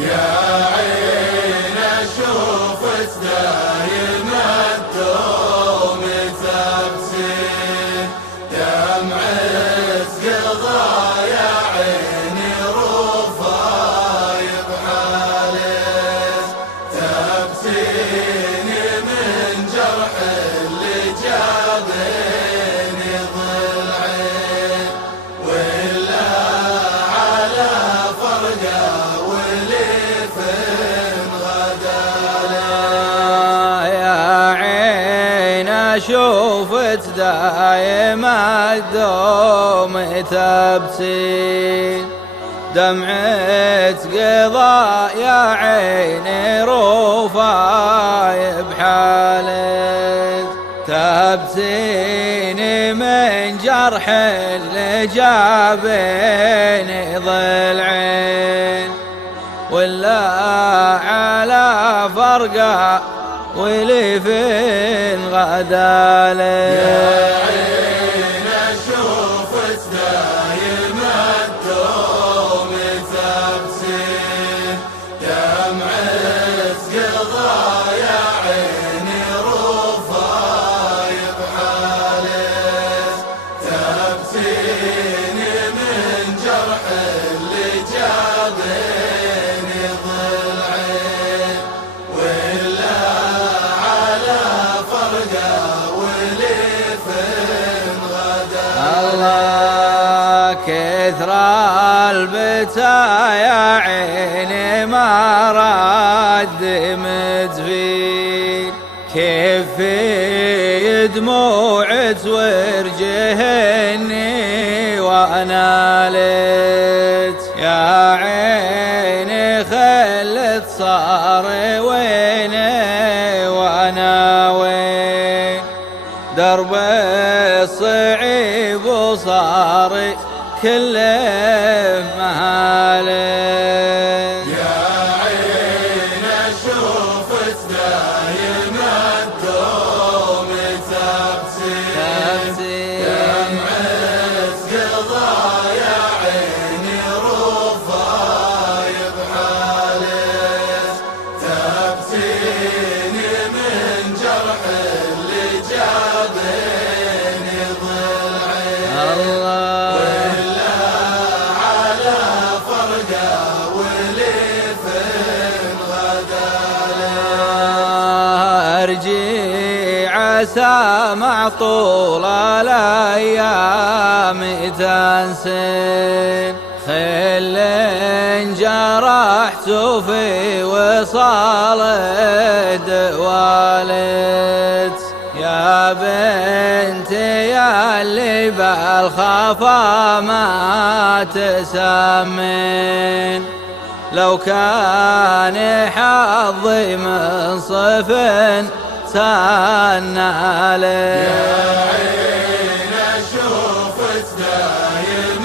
يا عين اشوفك دايم الدوم تبسيم دمعة قضايا عيني رفايق حالك تبسيني من جرح اللي جابني ضلعين ولا على فرقه اشوفك دايم الدوم تبسين دمعة قضاء يا عيني رفاي بحالك تبسيني من جرح اللي جابني ضلعين ولا على فرقه ولي فين غدالك يا عين اشوفك دايم الدوم تبسيم دمعة قضايا عيني رفايق حالك تبسيني من جرح اللي جابني ضلعين ولا الله كثر البتا يا عيني ما رد مدفين كيف في دموعت ورجهني وانا لت يا عيني خلت صار ويني وانا وين درب الصعيب وصار كله مهالك يا عين اشوفك دايم الدوم تبسيم دمعة قضايا عيني رفايق حالك تبسيني من جرح اللي جابني ضلعين ولا على فرقه ولي فين غدالك ارجي عسى مع طول الايام تنسين خل جرحت في وصال دوالت يا بنتي يا اللي بالخفا ما تسمين لو كان حظي من صف سنالك يا عين اشوفك دايم